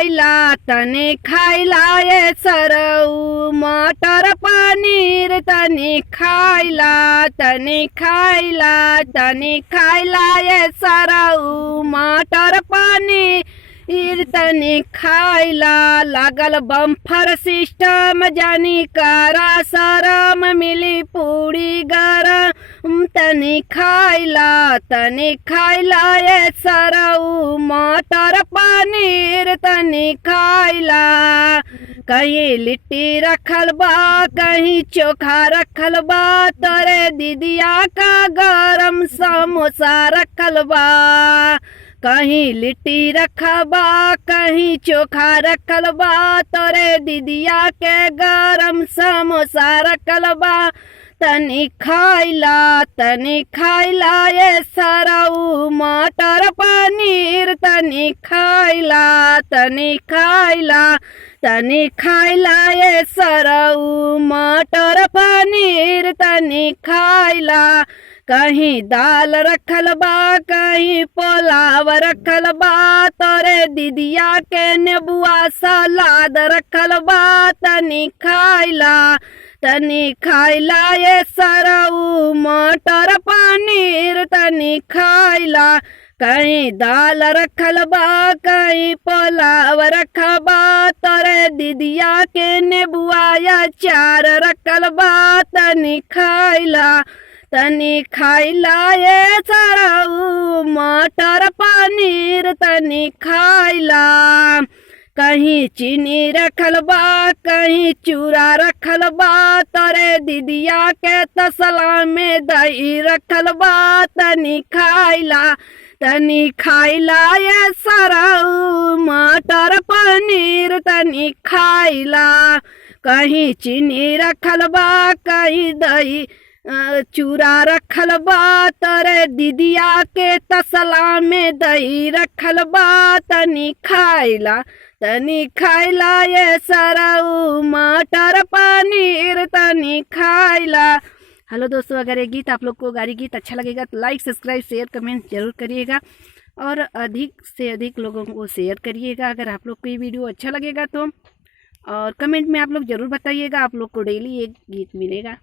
खाइला तनी खाइला ये सरऊ मटर पनीर तनी खाइला तनी खाइला तनी खाइला ये सरऊ मटर पनीर तनी खाइला। लागल बम्फर सिस्टम जानी करा शरम मिली पूरी गरम तनी खाइला ये सरऊ मटर पनीर तनी खाइला। कहीं लिट्टी रखल बा कहीं चोखा रखल बा तोरे दीदिया का गरम समोसा रखल बा। कहीं लिट्टी रखल बा कहीं चोखा रखल बा तोरे दीदिया के गरम समोसा रखल बा। तनी खाइला ये सरऊ मटर पनीर तनी खाइला ये सरऊ मटर पनीर तनी खाइला। कहीं दाल रखल बा कहीं पुलाव रखल बा तोरे दीदिया के नेबुआ सलाद रखल बा। तनी खाइला ये सरऊ मटर पनीर तनी खाइला। कहीं दाल रखल बा कहीं पुलाव रखल बा तोरे दीदिया के नेबुआ अचार रखल बा। तनी खाइला ये सरऊ मटर पनीर तनी खाइला। कहीं चीनी रखल बा कहीं चूरा रखल बा तोरे दीदिया के तसला में दही रखल बा। तनी खाइला ये सरऊ मटर पनीर तनी खाइला। कहीं चीनी रखल बा कहीं दही चूरा रखल बा तोरे दीदिया के तसला में दही रखल बा। तनी खाइला ये सरऊ मटर पनीर तनी खाइला। हेलो दोस्तों, अगर ये गीत आप लोग को गाड़ी गीत अच्छा लगेगा तो लाइक सब्सक्राइब शेयर कमेंट जरूर करिएगा और अधिक से अधिक लोगों को शेयर करिएगा। अगर आप लोग को ये वीडियो अच्छा लगेगा तो और कमेंट में आप लोग ज़रूर बताइएगा। आप लोग को डेली एक गीत मिलेगा।